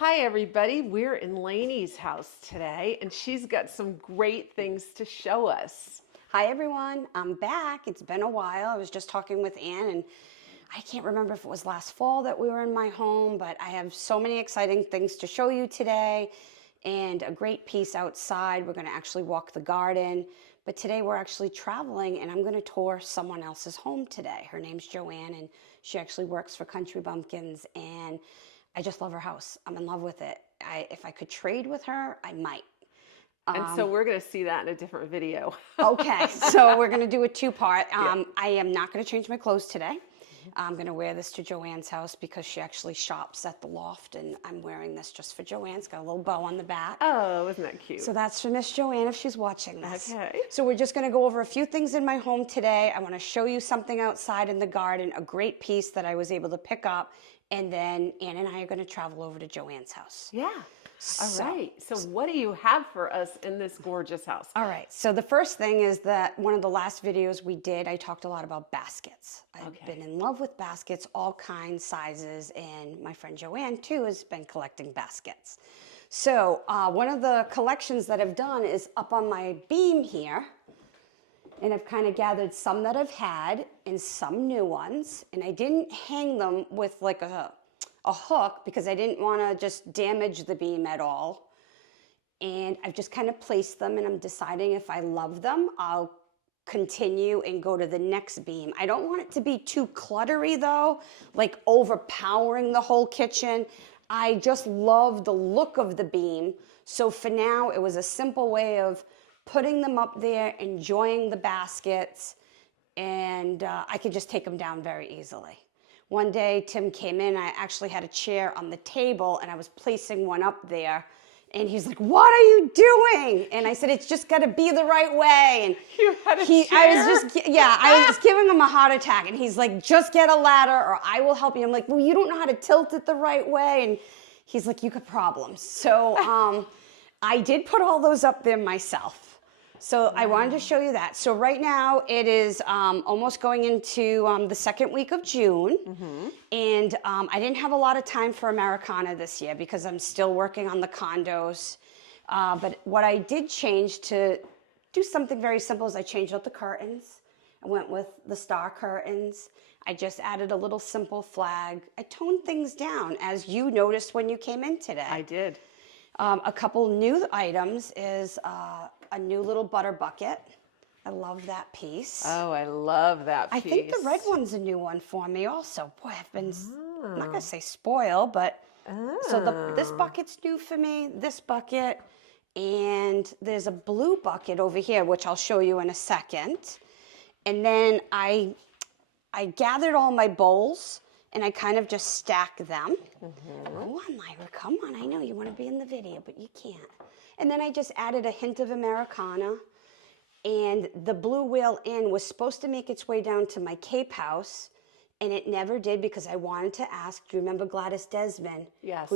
Hi, everybody. We're in Lainey's house today, and she's got some great things to show us. Hi, everyone. I'm back. It's been a while. I was just talking with Ann, and I can't remember if it was last fall that we were in my home, but I have so many exciting things to show you today and a great piece outside. We're going to actually walk the garden, but today we're actually traveling, and I'm going to tour someone else's home today. Her name's Joanne, and she actually works for Country Bumpkins, and I just love her house. I'm in love with it. If I could trade with her, I might. And so we're going to see that in a different video. Okay, so we're going to do a two-part. I am not going to change my clothes today. I'm going to wear this to Joanne's house because she actually shops at the loft, and I'm wearing this just for Joanne. It's got a little bow on the back. Oh, isn't that cute? So that's for Miss Joanne if she's watching this. Okay. So we're just going to go over a few things in my home today. I want to show you something outside in the garden, a great piece that I was able to pick up, and then Ann and I are going to travel over to Joanne's house. Yeah. All right. So what do you have for us in this gorgeous house? All right. So the first thing is that one of the last videos we did, I talked a lot about baskets. I've been in love with baskets, all kinds, sizes, and my friend Joanne, too, has been collecting baskets. So one of the collections that I've done is up on my beam here, and I've kind of gathered some that I've had and some new ones, and I didn't hang them with like a hook because I didn't want to just damage the beam at all. And I've just kind of placed them, and I'm deciding if I love them, I'll continue and go to the next beam. I don't want it to be too cluttery though, like overpowering the whole kitchen. I just love the look of the beam. So for now, it was a simple way of putting them up there, enjoying the baskets, and I could just take them down very easily. One day, Tim came in, I actually had a chair on the table, and I was placing one up there, and he's like, "What are you doing?" And I said, "It's just got to be the right way." And You had a chair? I was giving him a heart attack, and he's like, "Just get a ladder, or I will help you." I'm like, "Well, you don't know how to tilt it the right way." And he's like, "You got problems." So I did put all those up there myself. So I wanted to show you that. So right now it is almost going into the second week of June. And I didn't have a lot of time for Americana this year because I'm still working on the condos. But what I did change to do something very simple is I changed out the curtains. I went with the star curtains. I just added a little simple flag. I toned things down, as you noticed when you came in today. I did. A couple new items is a new little butter bucket. I love that piece. Oh, I love that piece. I think the red one's a new one for me also. Boy, I've been, I'm not going to say spoiled, but so this bucket's new for me, this bucket, and there's a blue bucket over here, which I'll show you in a second. And then I gathered all my bowls, and I kind of just stack them. Come on, Lyra, come on. I know you want to be in the video, but you can't. And then I just added a hint of Americana. And the Blue Whale Inn was supposed to make its way down to my Cape house, and it never did because I wanted to ask, do you remember Gladys Desmond? Yes.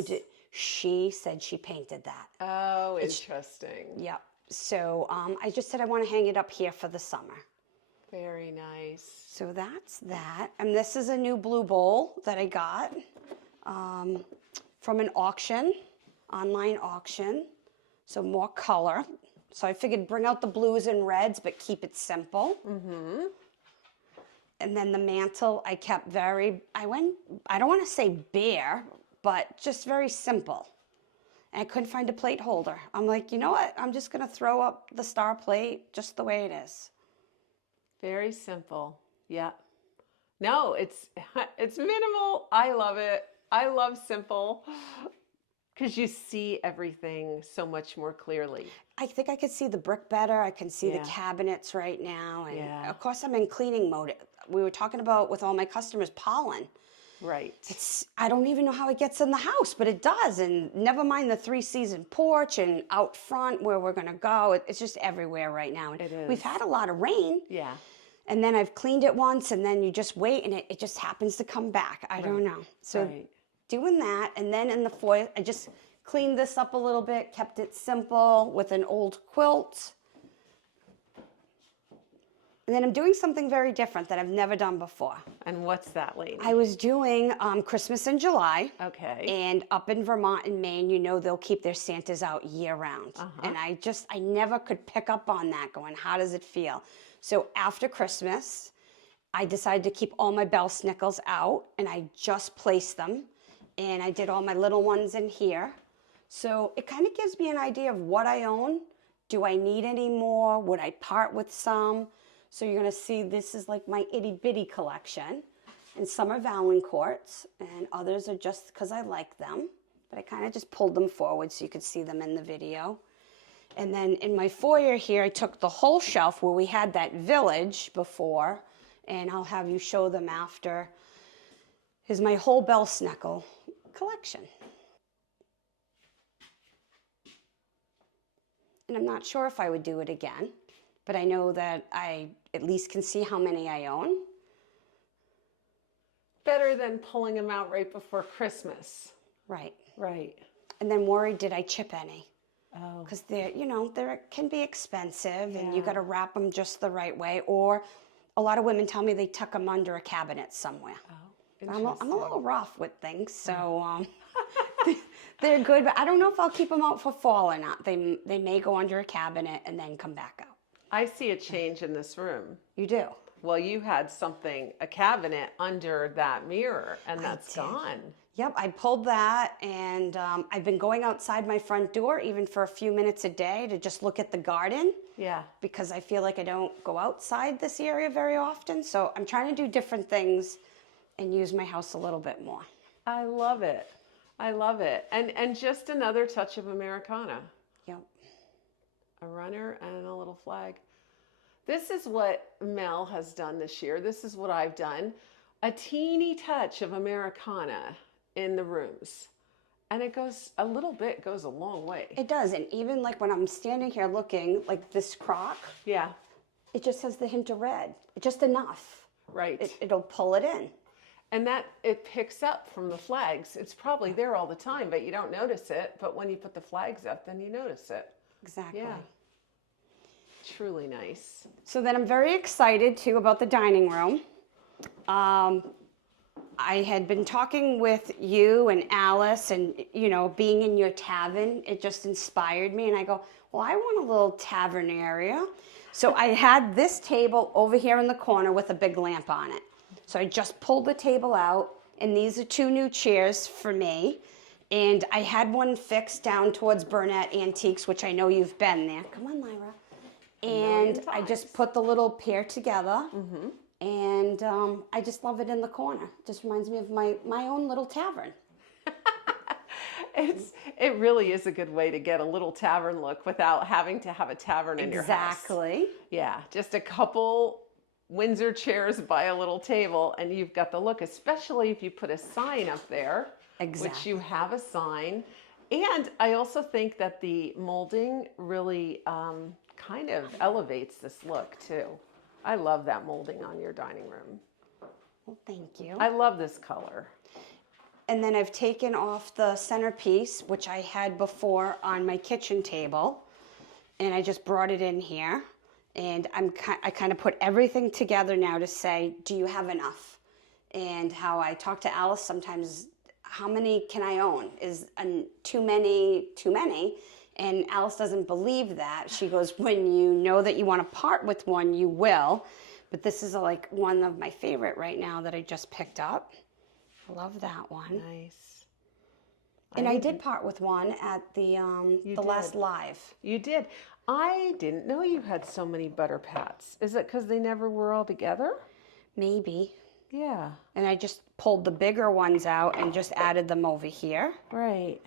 She said she painted that. Oh, interesting. Yep. So I just said I want to hang it up here for the summer. Very nice. So that's that. And this is a new blue bowl that I got from an auction, online auction. So more color. So I figured bring out the blues and reds, but keep it simple. And then the mantle, I kept I don't want to say bare, but just very simple. And I couldn't find a plate holder. I'm like, you know what? I'm just going to throw up the star plate just the way it is. Very simple. Yeah. No, it's minimal. I love it. I love simple because you see everything so much more clearly. I think I could see the brick better. I can see the cabinets right now. And of course, I'm in cleaning mode. We were talking about with all my customers, pollen. Right. I don't even know how it gets in the house, but it does. And never mind the 3-season porch and out front where we're going to go. It's just everywhere right now. And it is. We've had a lot of rain. Yeah. And then I've cleaned it once, and then you just wait, and it just happens to come back. I don't know. So doing that, and then in the foyer, I just cleaned this up a little bit, kept it simple with an old quilt. And then I'm doing something very different that I've never done before. And what's that, Lainey? I was doing Christmas in July. Okay. And up in Vermont and Maine, you know, they'll keep their Santas out year round. And I never could pick up on that going, how does it feel? So after Christmas, I decided to keep all my bell snickles out and I just placed them. And I did all my little ones in here. So it kind of gives me an idea of what I own. Do I need any more? Would I part with some? So you're gonna see this is like my itty bitty collection. And some are Valancourts and others are just because I like them. But I kind of just pulled them forward so you could see them in the video. And then in my foyer here, I took the whole shelf where we had that village before, and I'll have you show them after, is my whole bell snickle collection. And I'm not sure if I would do it again, but I know that I at least can see how many I own. Better than pulling them out right before Christmas. Right. Right. And then worried, did I chip any? Oh. Because they're, you know, they can be expensive and you got to wrap them just the right way. Or a lot of women tell me they tuck them under a cabinet somewhere. Oh, I'm a little rough with things, so they're good. But I don't know if I'll keep them out for fall or not. They may go under a cabinet and then come back out. I see a change in this room. You do? Well, you had something, a cabinet under that mirror, and that's gone. Yep, I pulled that, and I've been going outside my front door even for a few minutes a day to just look at the garden. Yeah. Because I feel like I don't go outside this area very often. So I'm trying to do different things and use my house a little bit more. I love it. I love it. And just another touch of Americana. Yep. A runner and a little flag. This is what Mel has done this year. This is what I've done. A teeny touch of Americana in the rooms. And it goes, a little bit goes a long way. It does. And even like when I'm standing here looking, like this crock. Yeah. It just has the hint of red. Just enough. Right. It'll pull it in. And that, it picks up from the flags. It's probably there all the time, but you don't notice it. But when you put the flags up, then you notice it. Exactly. Yeah. Truly nice. So then I'm very excited too about the dining room. I had been talking with you and Alice and, you know, being in your tavern, it just inspired me. And I go, well, I want a little tavern area. So I had this table over here in the corner with a big lamp on it. So I just pulled the table out, and these are 2 new chairs for me. And I had one fixed down towards Burnett Antiques, which I know you've been there. Come on, Lyra. And I just put the little pair together. Mm-hmm. And I just love it in the corner. Just reminds me of my own little tavern. It really is a good way to get a little tavern look without having to have a tavern in your house. Exactly. Yeah, just a couple Windsor chairs by a little table and you've got the look, especially if you put a sign up there, which you have a sign. And I also think that the molding really kind of elevates this look too. I love that molding on your dining room. Well, thank you. I love this color. And then I've taken off the centerpiece, which I had before on my kitchen table, and I just brought it in here. And I kind of put everything together now to say, do you have enough? And how I talk to Alice sometimes, how many can I own? Is too many too many? And Alice doesn't believe that. She goes, when you know that you want to part with one, you will. But this is like one of my favorite right now that I just picked up. I love that one. Nice. And I did part with one at the last live. You did. I didn't know you had so many butter pats. Is it because they never were all together? Maybe. Yeah. And I just pulled the bigger ones out and just added them over here. Right.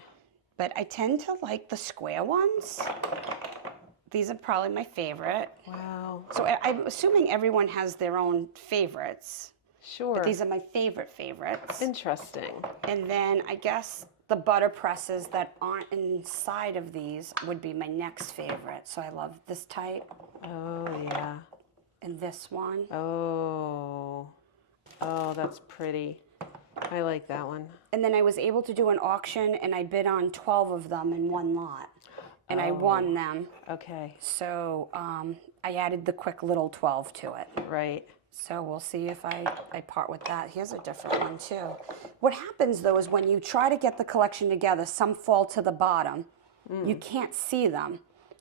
But I tend to like the square ones. These are probably my favorite. Wow. So I'm assuming everyone has their own favorites. Sure. But these are my favorites. Interesting. And then I guess the butter presses that aren't inside of these would be my next favorite. So I love this type. Oh, yeah. And this one. Oh. Oh, that's pretty. I like that one. And then I was able to do an auction, and I bid on 12 of them in one lot. And I won them. Okay. So I added the quick little 12 to it. Right. So we'll see if I part with that. Here's a different one too. What happens though is when you try to get the collection together, some fall to the bottom. You can't see them.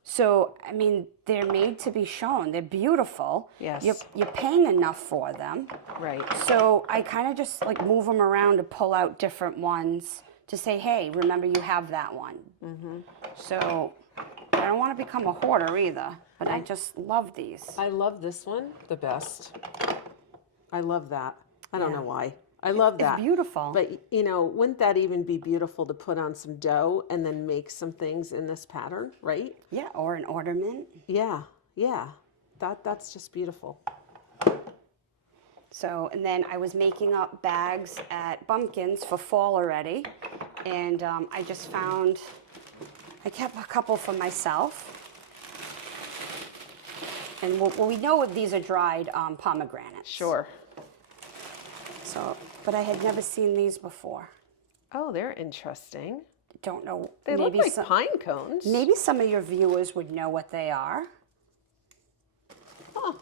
So, I mean, they're made to be shown. They're beautiful. Yes. You're paying enough for them. Right. So I kind of just like move them around to pull out different ones to say, hey, remember you have that one. So I don't want to become a hoarder either, but I just love these. I love this one the best. I love that. I don't know why. I love that. It's beautiful. But, you know, wouldn't that even be beautiful to put on some dough and then make some things in this pattern, right? Yeah, or an ornament. Yeah, yeah. That's just beautiful. So, and then I was making up bags at Bumpkins for fall already. And I just found, I kept a couple for myself. And well, we know these are dried pomegranates. Sure. So, but I had never seen these before. Oh, they're interesting. Don't know. They look like pine cones. Maybe some of your viewers would know what they are. Huh.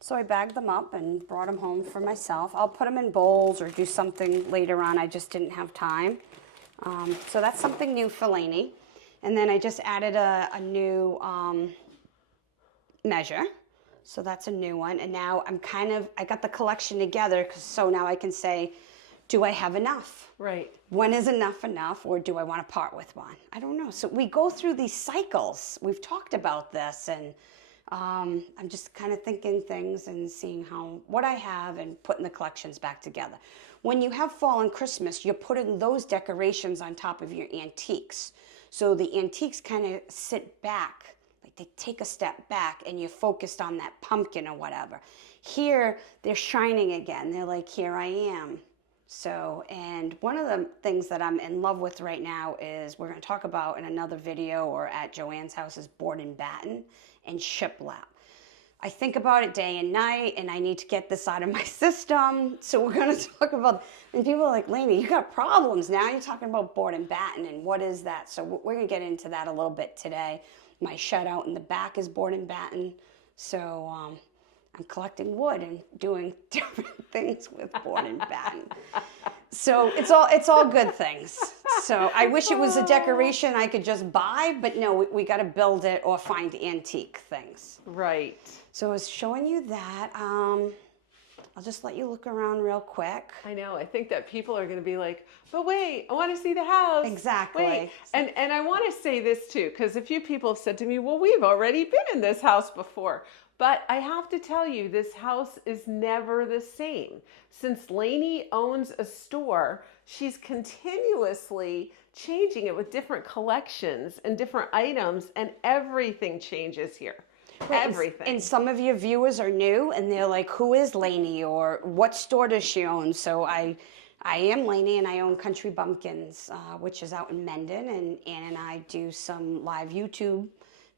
So I bagged them up and brought them home for myself. I'll put them in bowls or do something later on. I just didn't have time. So that's something new for Lainey. And then I just added a new measure. So that's a new one. And now I got the collection together, so now I can say, do I have enough? Right. When is enough, or do I want to part with one? I don't know. So we go through these cycles. We've talked about this, and I'm just kind of thinking things and seeing what I have and putting the collections back together. When you have fall and Christmas, you're putting those decorations on top of your antiques. So the antiques kind of sit back. They take a step back and you're focused on that pumpkin or whatever. Here, they're shining again. They're like, here I am. So, and one of the things that I'm in love with right now is we're going to talk about in another video or at Joanne's house is board and batten and shiplap. I think about it day and night, and I need to get this out of my system. So we're going to talk about, and people are like, Lainey, you got problems now. You're talking about board and batten, and what is that? So we're going to get into that a little bit today. My shutout in the back is board and batten. So I'm collecting wood and doing different things with board and batten. So it's all good things. So I wish it was a decoration I could just buy, but no, we got to build it or find antique things. Right. So I was showing you that. I'll just let you look around real quick. I know. I think that people are going to be like, but wait, I want to see the house. Exactly. Wait. And I want to say this too, because a few people have said to me, well, we've already been in this house before. But I have to tell you, this house is never the same. Since Lainey owns a store, she's continuously changing it with different collections and different items, and everything changes here. Right, Everything. And some of your viewers are new, and they're like, who is Lainey, or what store does she own? So I am Lainey, and I own Country Bumpkins, which is out in Mendon, and Ann and I do some live YouTube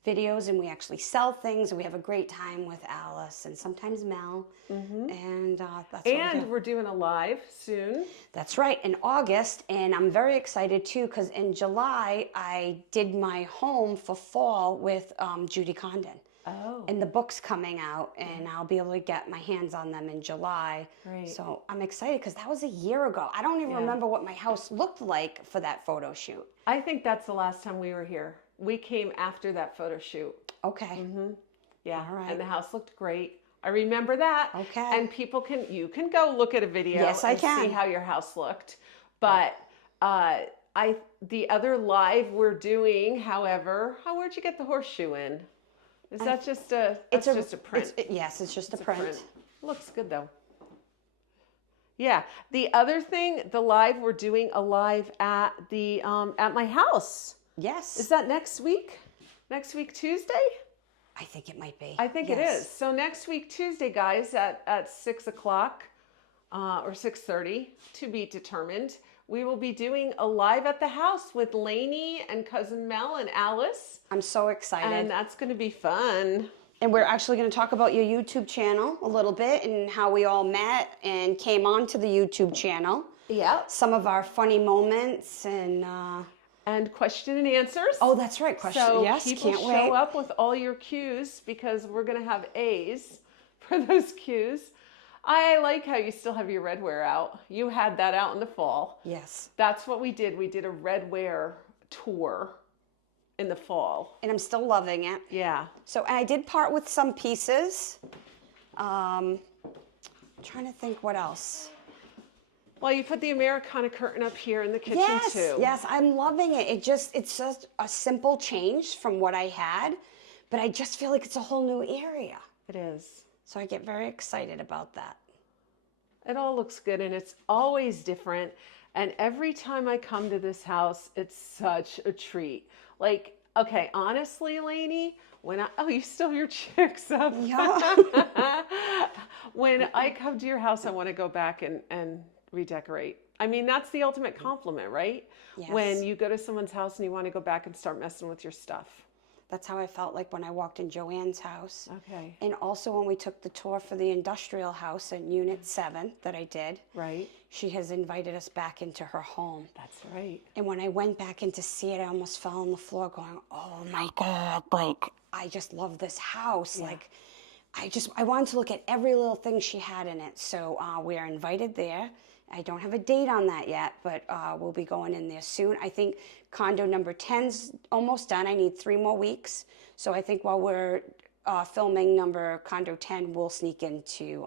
videos, and we actually sell things, and we have a great time with Alice and sometimes Mel, and that's what we do. We're doing a live soon. That's right, in August, and I'm very excited too, because in July, I did my home for fall with Judy Condon. Oh. And the book's coming out, and I'll be able to get my hands on them in July. Right. So I'm excited because that was a year ago. I don't even remember what my house looked like for that photo shoot. I think that's the last time we were here. We came after that photo shoot. Okay. Yeah. All right. And the house looked great. I remember that. Okay. And you can go look at a video Yes, I can. see how your house looked. But the other live we're doing, however, where'd you get the horseshoe in? Is that just a print? Yes, it's just a print. Looks good though. Yeah. The other thing, the live we're doing a live at the at my house. Yes. Is that next week? Next week Tuesday? I think it might be. I think it is. So next week Tuesday, guys, at 6 o'clock or 6:30 to be determined. We will be doing a live at the house with Lainey and cousin Mel and Alice. I'm so excited. And that's going to be fun. And we're actually going to talk about your YouTube channel a little bit and how we all met and came onto the YouTube channel. Yeah. Some of our funny moments and and question and answers. Oh, that's right. Question. So Yes, people can't show wait. up with all your cues because we're going to have A's for those cues. I like how you still have your redware out. You had that out in the fall. Yes. That's what we did. We did a redware tour in the fall. And I'm still loving it. Yeah. So I did part with some pieces. Trying to think what else. Well, you put the Americana curtain up here in the kitchen Yes, too. yes, I'm loving it. It's just a simple change from what I had, but I just feel like it's a whole new area. It is. So I get very excited about that. It all looks good and it's always different. And every time I come to this house, it's such a treat. Like, okay, honestly, Lainey, you still have your chicks up. Yeah. When I come to your house, I want to go back and redecorate. I mean, that's the ultimate compliment, right? Yes. When you go to someone's house and you want to go back and start messing with your stuff. That's how I felt like when I walked in Joanne's house. Okay. And also when we took the tour for the industrial house in Unit 7 that I did. Right. She has invited us back into her home. That's right. And when I went back in to see it, I almost fell on the floor going, oh my God, like, I just love this house. Yeah. Like, I wanted to look at every little thing she had in it. So we are invited there. I don't have a date on that yet, but we'll be going in there soon. I think condo number 10's almost done. I need 3 more weeks. So I think while we're filming condo 10, we'll sneak into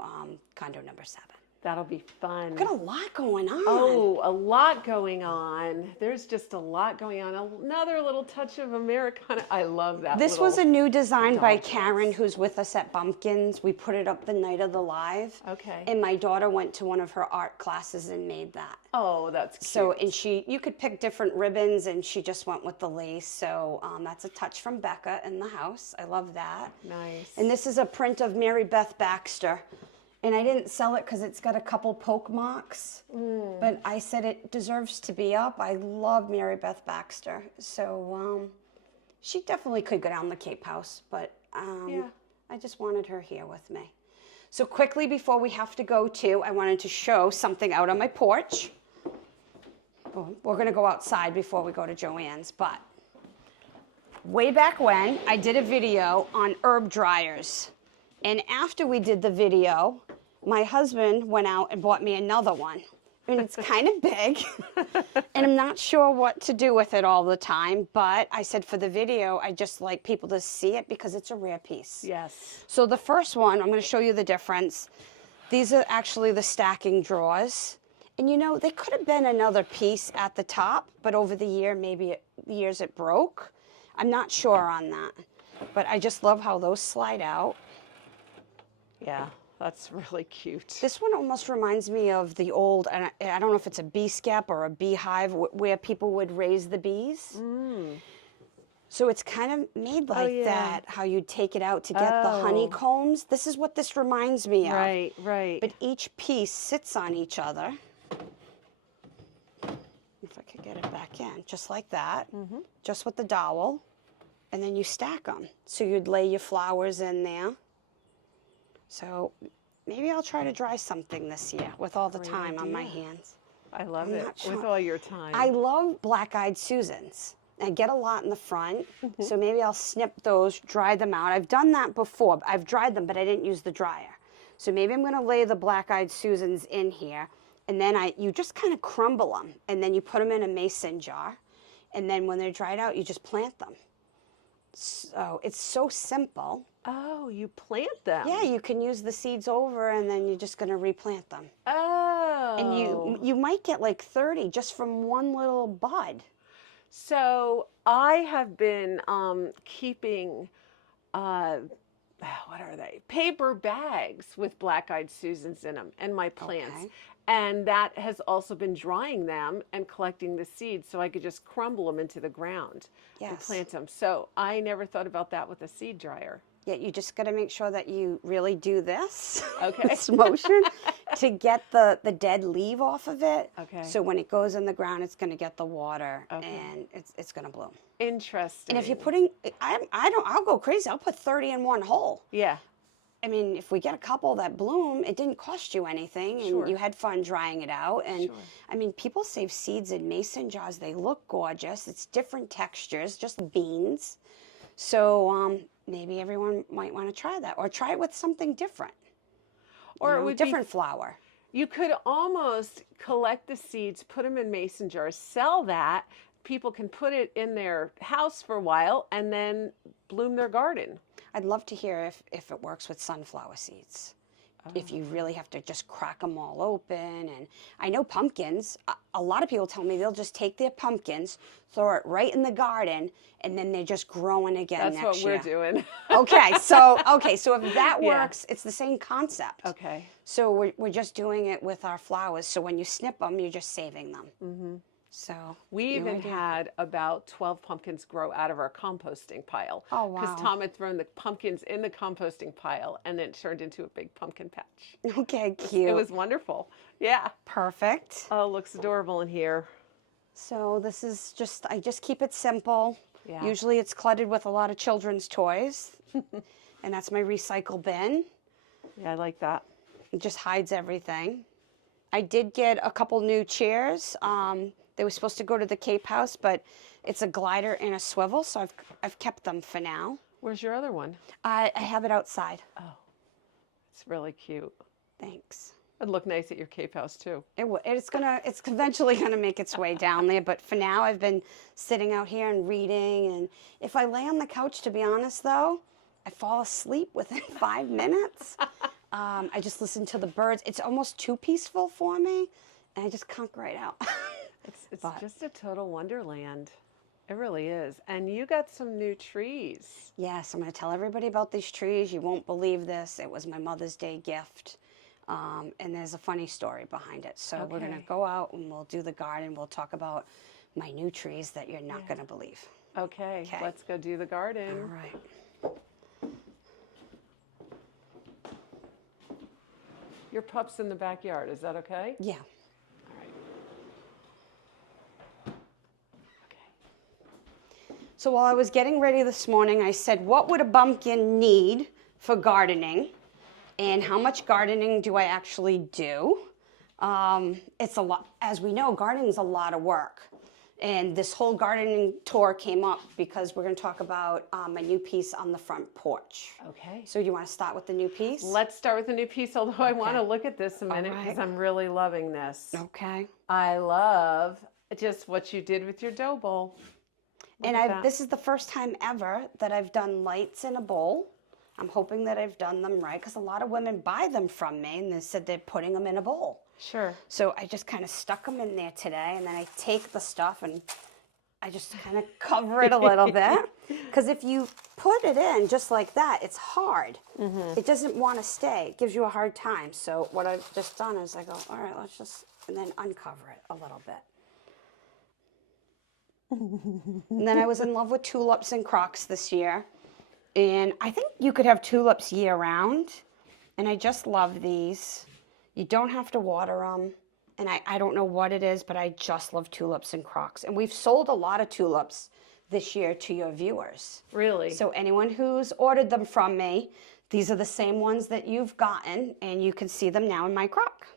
condo number 7. That'll be fun. We've got a lot going on. Oh, a lot going on. There's just a lot going on. Another little touch of Americana. I love that. This was a new design by Karen, who's with us at Bumpkins. We put it up the night of the live. Okay. And my daughter went to one of her art classes and made that. Oh, that's cute. So, and you could pick different ribbons, and she just went with the lace. So that's a touch from Becca in the house. I love that. Nice. And this is a print of Mary Beth Baxter. And I didn't sell it because it's got a couple poke marks, but I said it deserves to be up. I love Mary Beth Baxter. So she definitely could go down the Cape House, but yeah. I just wanted her here with me. So quickly before we have to go I wanted to show something out on my porch. We're going to go outside before we go to Joanne's, but way back when, I did a video on herb dryers. And after we did the video, my husband went out and bought me another one. And it's kind of big. And I'm not sure what to do with it all the time. But I said for the video, I just like people to see it because it's a rare piece. Yes. So the first one, I'm going to show you the difference. These are actually the stacking drawers. And you know, they could have been another piece at the top. But over the years it broke. I'm not sure on that. But I just love how those slide out. Yeah, that's really cute. This one almost reminds me of the old, and I don't know if it's a bee scap or a beehive where people would raise the bees. So it's kind of made like that, how you'd take it out to get the honeycombs. This is what this reminds me of. Right, right. But each piece sits on each other. If I could get it back in, just like that, just with the dowel. And then you stack them. So you'd lay your flowers in there. So maybe I'll try to dry something this year with all the time on my hands. I love it, with all your time. I love black-eyed Susans. I get a lot in the front, so maybe I'll snip those, dry them out. I've done that before. I've dried them, but I didn't use the dryer. So maybe I'm going to lay the black-eyed Susans in here, and then you just kind of crumble them, and then you put them in a mason jar, and then when they're dried out, you just plant them. So it's so simple. Oh, you plant them? Yeah, you can use the seeds over, and then you're just going to replant them. Oh. And you might get like 30 just from one little bud. So I have been keeping, what are they? Paper bags with black-eyed Susans in them and my plants. Okay. And that has also been drying them and collecting the seeds so I could just crumble them into the ground and plant them. So I never thought about that with a seed dryer. Yeah, you just got to make sure that you really do this, this motion, to get the dead leaf off of it. Okay. So when it goes in the ground, it's going to get the water and it's going to bloom. Interesting. And if you're putting, I'll go crazy. I'll put 30 in one hole. Yeah. I mean, if we get a couple that bloom, it didn't cost you anything, and Sure. you had fun drying it out. And Sure. I mean, people save seeds in mason jars. They look gorgeous. It's different textures, just beans. So maybe everyone might want to try that, or try it with something different. Or it would different flower. You could almost collect the seeds, put them in mason jars, sell that. People can put it in their house for a while and then bloom their garden. I'd love to hear if it works with sunflower seeds. If you really have to just crack them all open. And I know pumpkins, a lot of people tell me they'll just take their pumpkins, throw it right in the garden, and then they're just growing again That's next what year. we're doing. Okay, so if that Yeah. works, it's the same concept. Okay. So we're just doing it with our flowers. So when you snip them, you're just saving them. Mm-hmm. So We even had about 12 pumpkins grow out of our composting pile. Oh, wow. Because Tom had thrown the pumpkins in the composting pile and then it turned into a big pumpkin patch. Okay, cute. It was wonderful. Yeah. Perfect. Oh, it looks adorable in here. So this is I just keep it simple. Yeah. Usually it's cluttered with a lot of children's toys. And that's my recycle bin. Yeah, I like that. It just hides everything. I did get a couple new chairs. They were supposed to go to the Cape House, but it's a glider and a swivel, so I've kept them for now. Where's your other one? I have it outside. Oh, it's really cute. Thanks. It'd look nice at your Cape House too. It's eventually gonna make its way down there, but for now I've been sitting out here and reading. And if I lay on the couch, to be honest though, I fall asleep within 5 minutes. I just listen to the birds. It's almost too peaceful for me, and I just conk right out. It's just a total wonderland. It really is. And you got some new trees. Yes, I'm going to tell everybody about these trees. You won't believe this. It was my Mother's Day gift. And there's a funny story behind it. So we're going to go out and we'll do the garden. We'll talk about my new trees that you're not going to believe. Okay, let's go do the garden. All right. Your pup's in the backyard. Is that okay? Yeah. All right. Okay. So while I was getting ready this morning, I said, what would a bumpkin need for gardening? And how much gardening do I actually do? It's a lot. As we know, gardening is a lot of work. And this whole gardening tour came up because we're going to talk about my new piece on the front porch. Okay. So you want to start with the new piece? Let's start with the new piece, although I want to look at this a minute because I'm really loving this. Okay. I love just what you did with your dough bowl. This is the first time ever that I've done lights in a bowl. I'm hoping that I've done them right because a lot of women buy them from me and they said they're putting them in a bowl. Sure. So I just kind of stuck them in there today, and then I take the stuff and I just kind of cover it a little bit. Because if you put it in just like that, it's hard. Mm-hmm. It doesn't want to stay. It gives you a hard time. So what I've just done is I go, all right, let's just, and then uncover it a little bit. And then I was in love with tulips and crocks this year. And I think you could have tulips year round. And I just love these. You don't have to water them. And I don't know what it is, but I just love tulips and crocks. And we've sold a lot of tulips this year to your viewers. Really? So anyone who's ordered them from me, these are the same ones that you've gotten, and you can see them now in my crock.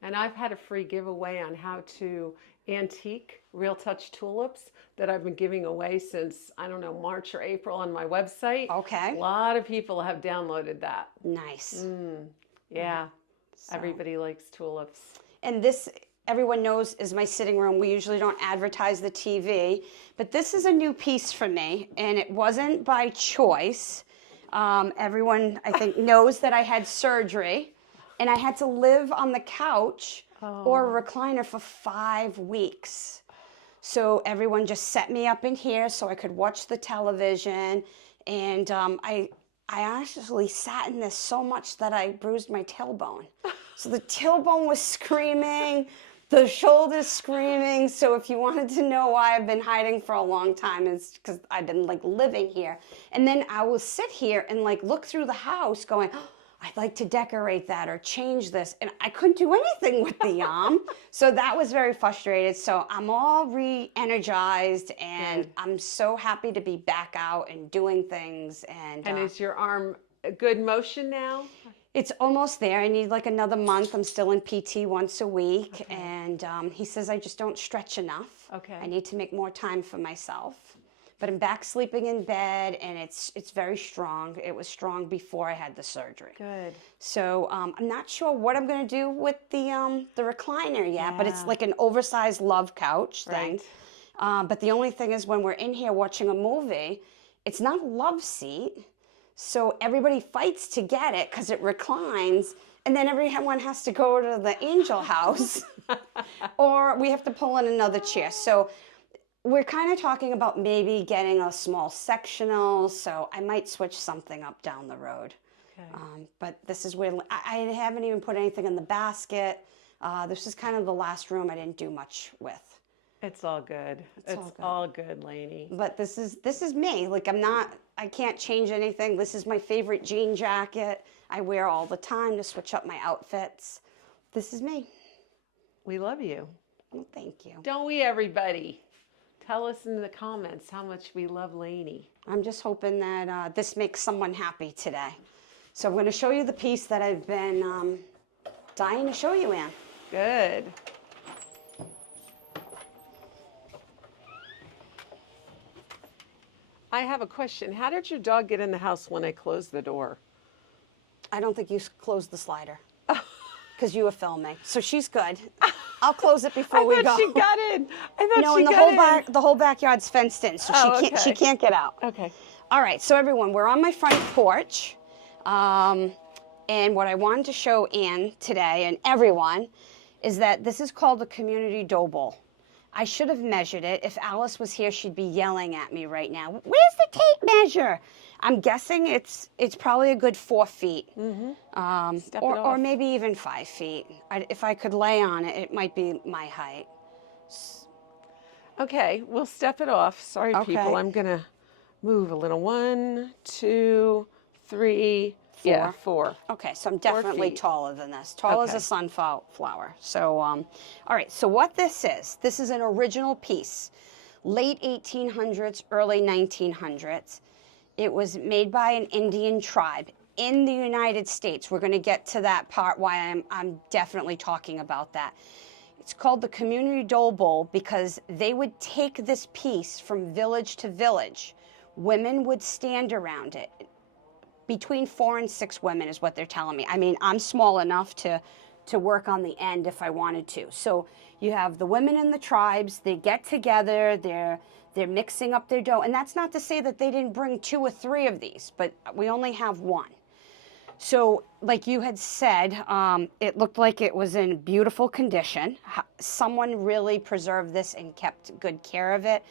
And I've had a free giveaway on how to antique real touch tulips that I've been giving away since, I don't know, March or April on my website. Okay. A lot of people have downloaded that. Nice. Yeah. So. Everybody likes tulips. And this, everyone knows, is my sitting room. We usually don't advertise the TV, but this is a new piece for me, and it wasn't by choice. Everyone, I think, knows that I had surgery, and I had to live on the couch or a recliner for 5 weeks. So everyone just set me up in here so I could watch the television, and I actually sat in this so much that I bruised my tailbone. So the tailbone was screaming, the shoulders screaming. So if you wanted to know why I've been hiding for a long time, it's because I've been like living here. And then I will sit here and like look through the house going, oh, I'd like to decorate that or change this. And I couldn't do anything with the so that was very frustrated. So I'm all re-energized and I'm so happy to be back out and doing things. And is your arm a good motion now? It's almost there. I need like another month. I'm still in PT once a week. Okay. And he says I just don't stretch enough. Okay. I need to make more time for myself. But I'm back sleeping in bed, and it's very strong. It was strong before I had the surgery. Good. So I'm not sure what I'm going to do with the recliner yet, but it's Yeah. like an oversized love couch thing. Right. But the only thing is when we're in here watching a movie, it's not a love seat. So everybody fights to get it because it reclines, and then everyone has to go to the angel house, or we have to pull in another chair. So we're kind of talking about maybe getting a small sectional, so I might switch something up down the road. Okay. But this is where I haven't even put anything in the basket. This is kind of the last room I didn't do much with. It's all good. It's all good, Lainey. But this is me. Like I can't change anything. This is my favorite jean jacket. I wear all the time to switch up my outfits. This is me. We love you. Well, thank you. Don't we, everybody? Tell us in the comments how much we love Lainey. I'm just hoping that this makes someone happy today. So I'm going to show you the piece that I've been dying to show you, Ann. Good. I have a question. How did your dog get in the house when I closed the door? I don't think you closed the slider because you were filming. So she's good. I'll close it before we go. I thought she got in. I thought No, she and got in. the whole backyard's fenced in, so she can't get out. Okay. All right, so everyone, we're on my front porch. And what I wanted to show Ann today and everyone is that this is called a community dough bowl. I should have measured it. If Alice was here, she'd be yelling at me right now. Where's the tape measure? I'm guessing it's probably a good 4 feet, or maybe even 5 feet. If I could lay on it, it might be my height. Okay, we'll step it off. Sorry, people. I'm going to move a little. 1, 2, 3, 4. Yeah, 4. Okay, so I'm definitely taller than this. Tall as a sunflower. So, all right, so what this is an original piece. Late 1800s, early 1900s. It was made by an Indian tribe in the United States. We're going to get to that part why I'm definitely talking about that. It's called the community dough bowl because they would take this piece from village to village. Women would stand around it. Between 4 and 6 women is what they're telling me. I mean, I'm small enough to work on the end if I wanted to. So you have the women in the tribes, they get together, they're mixing up their dough. And that's not to say that they didn't bring 2 or 3 of these, but we only have 1. So like you had said, it looked like it was in beautiful condition. Someone really preserved this and kept good care of it.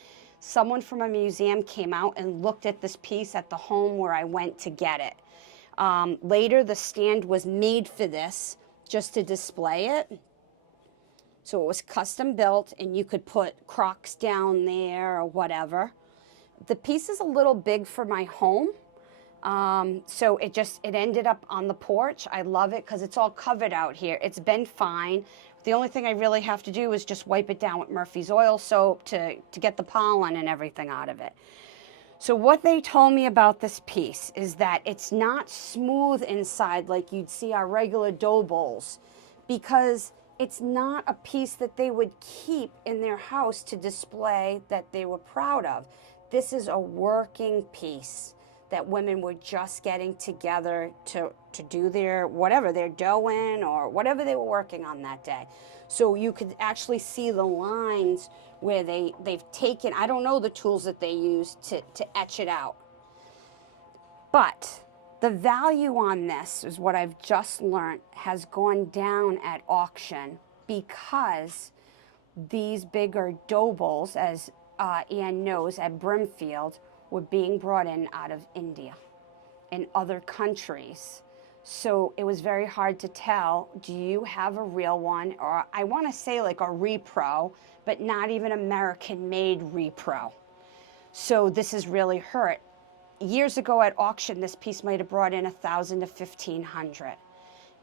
Someone from a museum came out and looked at this piece at the home where I went to get it. Later, the stand was made for this just to display it. So it was custom built, and you could put Crocs down there or whatever. The piece is a little big for my home, so it ended up on the porch. I love it because it's all covered out here. It's been fine. The only thing I really have to do is just wipe it down with Murphy's oil soap to get the pollen and everything out of it. So what they told me about this piece is that it's not smooth inside like you'd see our regular dough bowls, because it's not a piece that they would keep in their house to display that they were proud of. This is a working piece that women were just getting together to do their whatever, their doughing or whatever they were working on that day. So you could actually see the lines where they've taken, I don't know the tools that they use to etch it out. But the value on this is what I've just learned has gone down at auction because these bigger dough bowls, as Ann knows, at Brimfield, were being brought in out of India and other countries. So it was very hard to tell, do you have a real one? Or I want to say like a repro, but not even American-made repro. So this has really hurt. Years ago at auction, this piece might have brought in $1,000 to $1,500.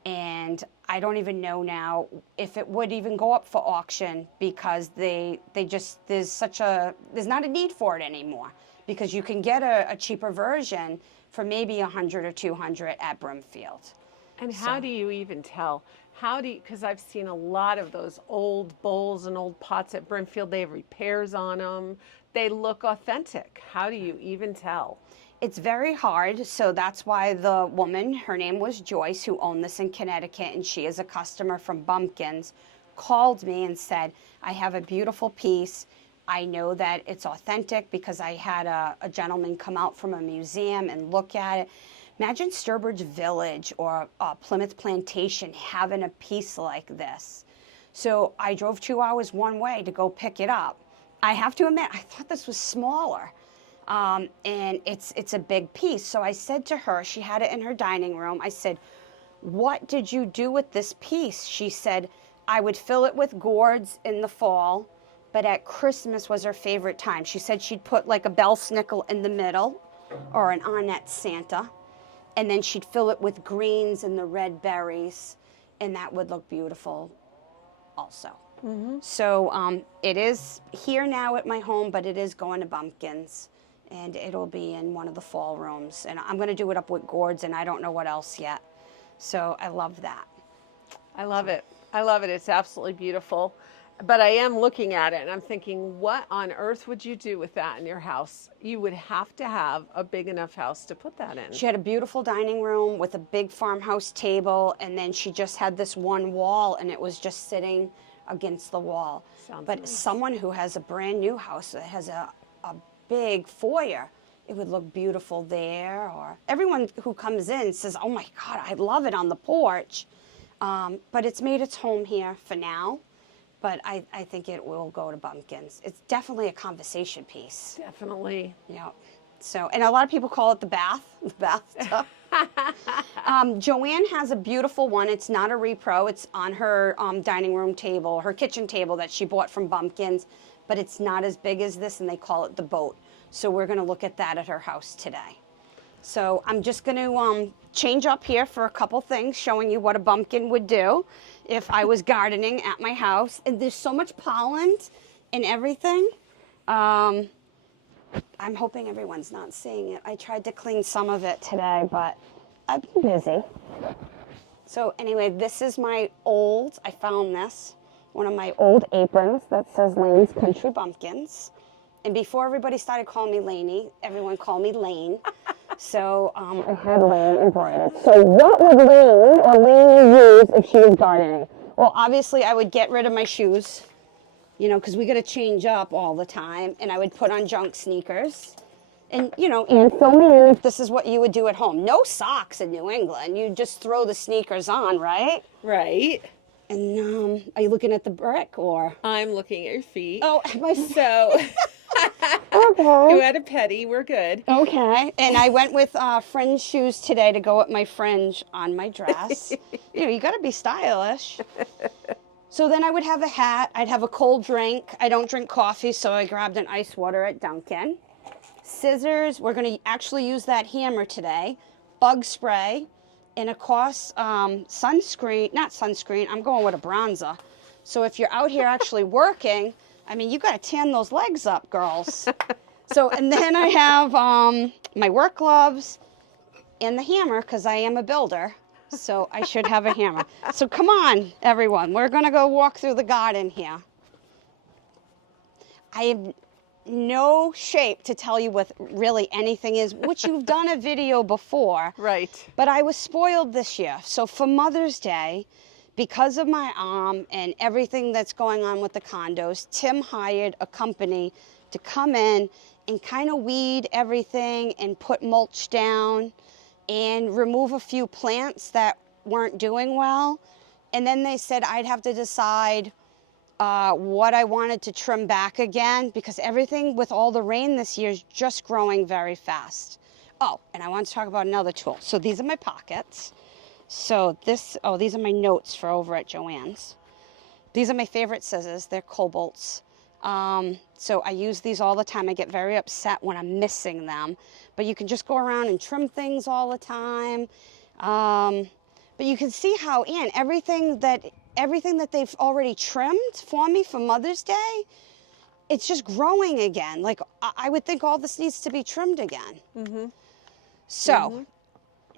And I don't even know now if it would even go up for auction, because they just, there's not a need for it anymore, because you can get a cheaper version for maybe 100 or 200 at Brimfield. And how do you even tell? Because I've seen a lot of those old bowls and old pots at Brimfield. They have repairs on them. They look authentic. How do you even tell? It's very hard, so that's why the woman, her name was Joyce, who owned this in Connecticut, and she is a customer from Bumpkins, called me and said, I have a beautiful piece. I know that it's authentic because I had a gentleman come out from a museum and look at it. Imagine Sturbridge Village or Plymouth Plantation having a piece like this. So I drove 2 hours one way to go pick it up. I have to admit, I thought this was smaller. And it's a big piece. So I said to her, she had it in her dining room. I said, what did you do with this piece? She said, I would fill it with gourds in the fall, but at Christmas was her favorite time. She said she'd put like a bell snickle in the middle or an Arnett Santa, and then she'd fill it with greens and the red berries, and that would look beautiful also. Mm-hmm. So it is here now at my home, but it is going to Bumpkins, and it'll be in one of the fall rooms. And I'm going to do it up with gourds, and I don't know what else yet. So I love that. I love it. I love it. It's absolutely beautiful. But I am looking at it, and I'm thinking, what on earth would you do with that in your house? You would have to have a big enough house to put that in. She had a beautiful dining room with a big farmhouse table, and then she just had this one wall, and it was just sitting against the wall. But nice. Someone who has a brand new house that has a big foyer, it would look beautiful there. Or everyone who comes in says, oh my God, I love it on the porch. But it's made its home here for now. But I think it will go to Bumpkins. It's definitely a conversation piece. Definitely. Yeah. So, and a lot of people call it the bathtub. Joanne has a beautiful one. It's not a repro. It's on her dining room table, her kitchen table that she bought from Bumpkins, but it's not as big as this, and they call it the boat. So we're going to look at that at her house today. So I'm just going to change up here for a couple things, showing you what a bumpkin would do if I was gardening at my house. And there's so much pollen and everything. I'm hoping everyone's not seeing it. I tried to clean some of it today, but I've been busy. So anyway, this is I found this, one of my old aprons that says Lane's Country Bumpkins. And before everybody started calling me Lainey, everyone called me Lane. So I had Lane embroidered. So what would Lane or Lainey use if she was gardening? Well, obviously I would get rid of my shoes, because we got to change up all the time. And I would put on junk sneakers. And, and fill me in if this is what you would do at home. No socks in New England. You just throw the sneakers on, right? Right. And are you looking at the brick or? I'm looking at your feet. Oh, so... Okay. You had a petty. We're good. Okay. And I went with fringe shoes today to go with my fringe on my dress. You got to be stylish. So then I would have a hat. I'd have a cold drink. I don't drink coffee, so I grabbed an ice water at Dunkin'. Scissors. We're going to actually use that hammer today. Bug spray. And of course, sunscreen. Not sunscreen. I'm going with a bronzer. So if you're out here actually working, you got to tan those legs up, girls. So, and then I have my work gloves and the hammer, because I am a builder. So I should have a hammer. So come on, everyone. We're going to go walk through the garden here. I have no shape to tell you what really anything is, which you've done a video before. Right. But I was spoiled this year. So for Mother's Day, because of my arm and everything that's going on with the condos, Tim hired a company to come in and kind of weed everything and put mulch down and remove a few plants that weren't doing well. And then they said I'd have to decide what I wanted to trim back again, because everything with all the rain this year is just growing very fast. Oh, and I want to talk about another tool. So these are my pockets. So these are my notes for over at Joann's. These are my favorite scissors. They're Cobalts. So I use these all the time. I get very upset when I'm missing them. But you can just go around and trim things all the time. But you can see how, Ann, everything that they've already trimmed for me for Mother's Day, it's just growing again. Like, I would think all this needs to be trimmed again. Mm-hmm. So,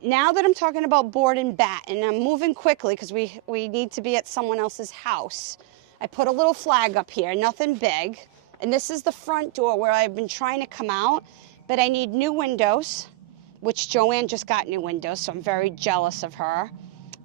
now that I'm talking about board and bat, and I'm moving quickly because we need to be at someone else's house, I put a little flag up here, nothing big. And this is the front door where I've been trying to come out, but I need new windows, which Joanne just got new windows, so I'm very jealous of her.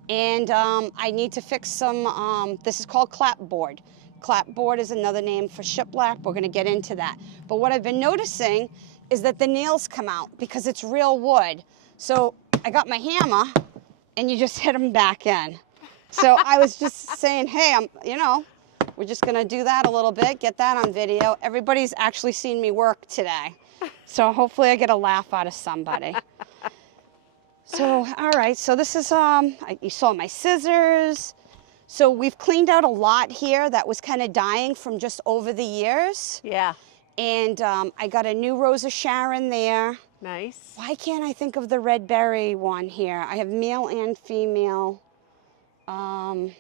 And I need to fix some, this is called clapboard. Clapboard is another name for shiplap. We're gonna get into that. But what I've been noticing is that the nails come out because it's real wood. So I got my hammer and you just hit them back in. So I was just saying, hey, we're just gonna do that a little bit, get that on video. Everybody's actually seen me work today. So hopefully I get a laugh out of somebody. So, all right, so this is, you saw my scissors. So we've cleaned out a lot here that was kind of dying from just over the years. Yeah. And I got a new Rose of Sharon there. Nice. Why can't I think of the red berry one here? I have male and female. I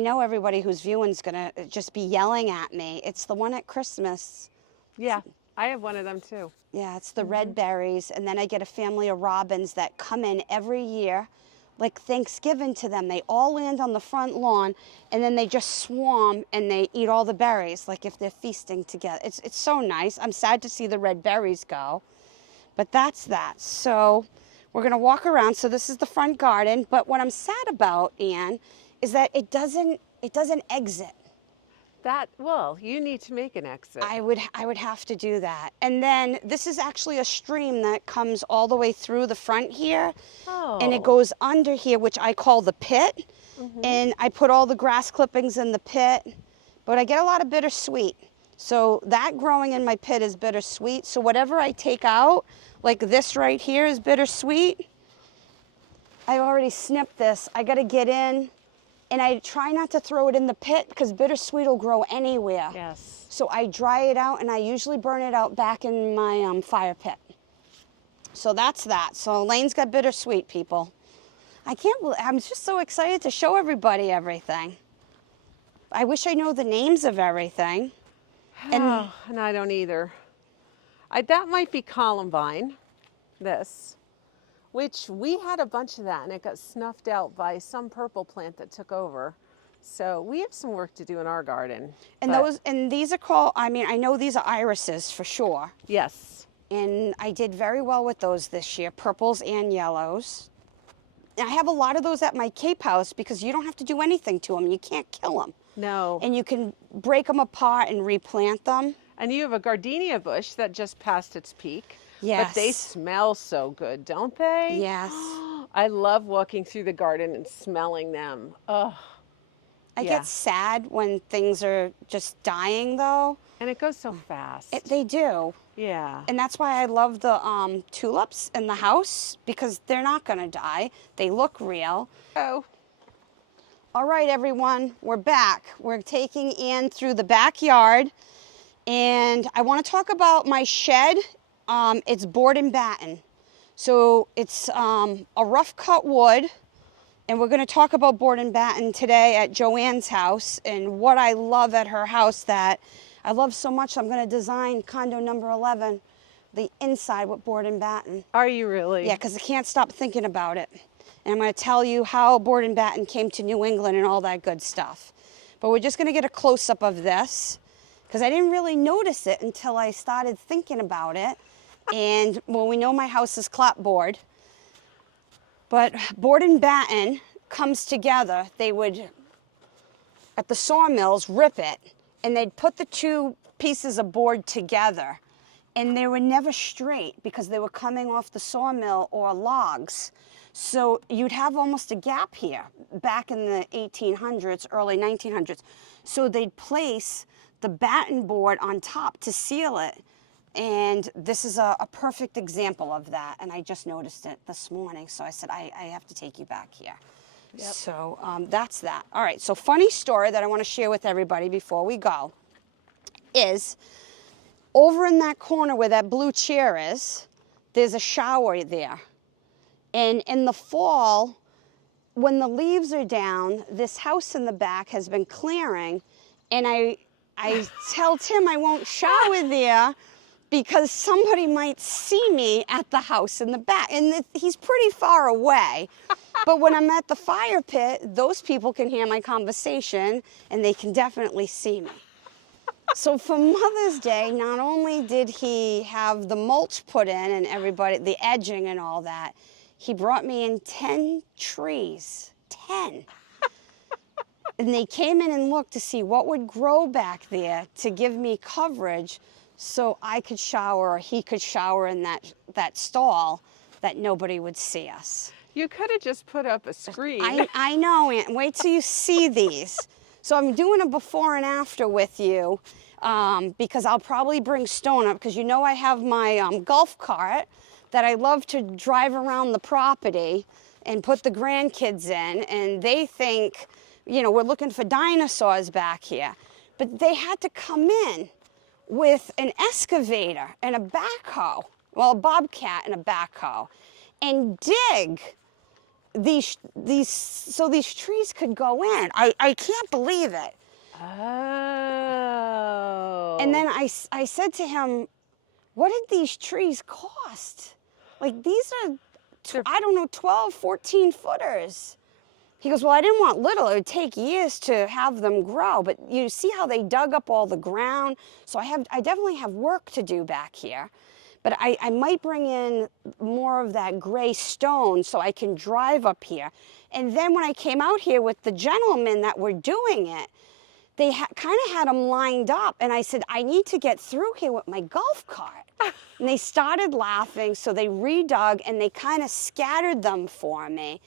know everybody who's viewing is going to just be yelling at me. It's the one at Christmas. Yeah, I have one of them too. Yeah, it's the red berries. And then I get a family of robins that come in every year, like Thanksgiving to them. They all land on the front lawn and then they just swarm and they eat all the berries, like if they're feasting together. It's so nice. I'm sad to see the red berries go, but that's that. So we're gonna walk around. So this is the front garden, but what I'm sad about, Ann, is that it doesn't exit. Well, you need to make an exit. I would have to do that. And then this is actually a stream that comes all the way through the front here. Oh. And it goes under here, which I call the pit. And I put all the grass clippings in the pit, but I get a lot of bittersweet. So that growing in my pit is bittersweet. So whatever I take out, like this right here is bittersweet. I already snipped this. I got to get in. And I try not to throw it in the pit because bittersweet will grow anywhere. Yes. So I dry it out and I usually burn it out back in my fire pit. So that's that. So Lane's got bittersweet, people. I can't believe, I'm just so excited to show everybody everything. I wish I know the names of everything. And I don't either. That might be columbine, this. Which we had a bunch of that and it got snuffed out by some purple plant that took over. So we have some work to do in our garden. And these are called, I know these are irises for sure. Yes. And I did very well with those this year, purples and yellows. And I have a lot of those at my Cape house because you don't have to do anything to them. You can't kill them. No. And you can break them apart and replant them. And you have a gardenia bush that just passed its peak. Yes. But they smell so good, don't they? Yes. I love walking through the garden and smelling them. Oh, I get sad when things are just dying, though. And it goes so fast. They do. Yeah. And that's why I love the tulips in the house, because they're not going to die. They look real. Oh. All right, everyone, we're back. We're taking Ann through the backyard. And I want to talk about my shed. It's board and batten. So it's a rough cut wood. And we're going to talk about board and batten today at Joanne's house and what I love at her house that I love so much. I'm going to design condo number 11, the inside with board and batten. Are you really? Yeah, because I can't stop thinking about it. And I'm going to tell you how board and batten came to New England and all that good stuff. But we're just going to get a close-up of this because I didn't really notice it until I started thinking about it. And, well, we know my house is clapboard. But board and batten comes together. They would, at the sawmills, rip it, and they'd put the two pieces of board together. And they were never straight because they were coming off the sawmill or logs. So you'd have almost a gap here back in the 1800s, early 1900s. So they'd place the batten board on top to seal it. And this is a perfect example of that. And I just noticed it this morning. So I said, I have to take you back here. Yep. So that's that. All right. So funny story that I want to share with everybody before we go is over in that corner where that blue chair is, there's a shower there. And in the fall, when the leaves are down, this house in the back has been clearing, and I tell Tim I won't shower there because somebody might see me at the house in the back. And he's pretty far away. But when I'm at the fire pit, those people can hear my conversation and they can definitely see me. So for Mother's Day, not only did he have the mulch put in and everybody, the edging and all that, he brought me in 10 trees, 10. And they came in and looked to see what would grow back there to give me coverage so I could shower or he could shower in that stall that nobody would see us. You could have just put up a screen. I know, Aunt. Wait till you see these. So I'm doing a before and after with you because I'll probably bring Stone up because you know I have my golf cart that I love to drive around the property and put the grandkids in, and they think, you know, we're looking for dinosaurs back here. But they had to come in with an excavator and a backhoe, well, a bobcat and a backhoe, and dig so these trees could go in. I can't believe it. Oh. And then I said to him, what did these trees cost? Like, these are, I don't know, 12, 14 footers. He goes, well, I didn't want little. It would take years to have them grow. But you see how they dug up all the ground? So I definitely have work to do back here. But I might bring in more of that gray stone so I can drive up here. And then when I came out here with the gentlemen that were doing it, they kind of had them lined up. And I said, I need to get through here with my golf cart. And they started laughing, so they redug and they kind of scattered them for me.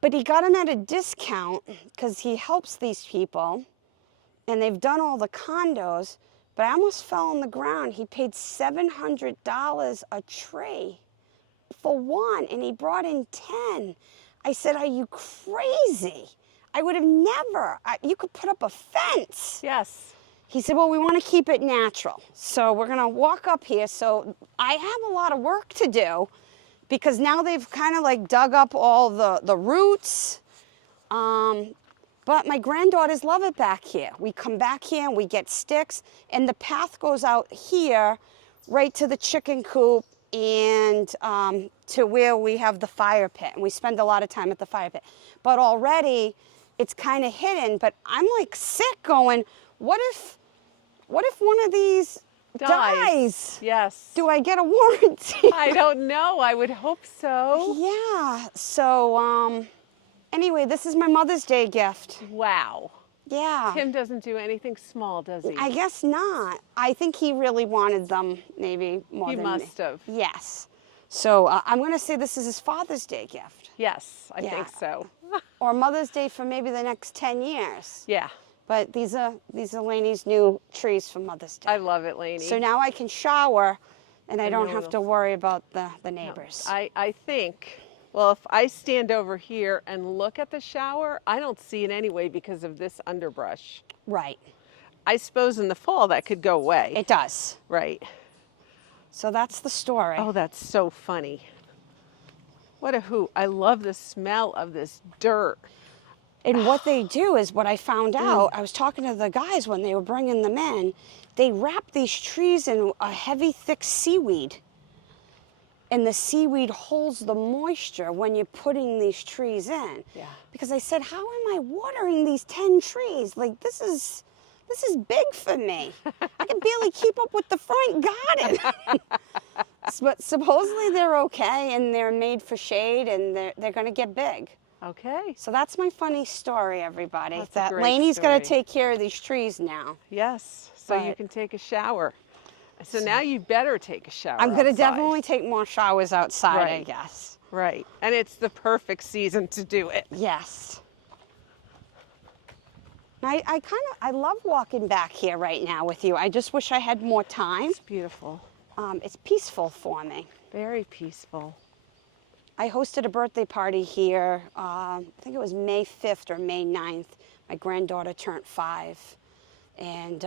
But he got them at a discount because he helps these people. And they've done all the condos. But I almost fell on the ground. He paid $700 a tree for one, and he brought in 10. I said, are you crazy? I would have never. You could put up a fence. Yes. He said, well, we want to keep it natural. So we're going to walk up here. So I have a lot of work to do because now they've kind of like dug up all the roots. But my granddaughters love it back here. We come back here and we get sticks, and the path goes out here right to the chicken coop and to where we have the fire pit. And we spend a lot of time at the fire pit. But already it's kind of hidden, but I'm like sick going, what if one of these dies? Yes. Do I get a warranty? I don't know. I would hope so. Yeah. So, anyway, this is my Mother's Day gift. Wow. Yeah. Tim doesn't do anything small, does he? I guess not. I think he really wanted them maybe more than me. He must have. Yes. So I'm going to say this is his Father's Day gift. Yes, I think so. Or Mother's Day for maybe the next 10 years. Yeah. But these are Lainey's new trees for Mother's Day. I love it, Lainey. So now I can shower and I don't have to worry about the neighbors. No, I think, well, if I stand over here and look at the shower, I don't see it anyway because of this underbrush. Right. I suppose in the fall that could go away. It does. Right. So that's the story. Oh, that's so funny. What a hoot. I love the smell of this dirt. And what they do is what I found out, I was talking to the guys when they were bringing them in, they wrap these trees in a heavy, thick seaweed. And the seaweed holds the moisture when you're putting these trees in. Yeah. Because I said, how am I watering these 10 trees? Like, this is big for me. I can barely keep up with the front garden. But supposedly they're okay and they're made for shade and they're going to get big. Okay. So that's my funny story, everybody. That's a that great Lainey's got to story. take care of these trees now. Yes. So you But- can take a shower. So now you better take a shower. I'm going to outside. definitely take more showers outside, I Right. guess. Right. And it's the perfect season to do it. Yes. I love walking back here right now with you. I just wish I had more time. It's beautiful. It's peaceful for me. Very peaceful. I hosted a birthday party here, I think it was May 5th or May 9th. My granddaughter turned 5. And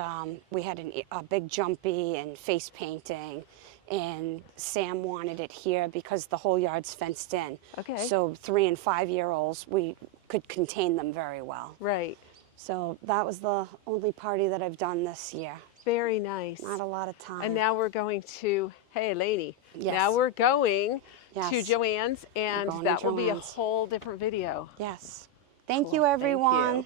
we had a big jumpy and face painting. and Sam wanted it here because the whole yard's fenced in. Okay. So 3 and 5-year-olds, we could contain them very well. Right. So that was the only party that I've done this year. Very nice. Not a lot of time. And now we're going to, hey, Lainey. Yes. Now we're going Yes. to Joanne's, and going to that will be a Joanne's. whole different video. Yes. Thank Cool. you, Thank everyone. you.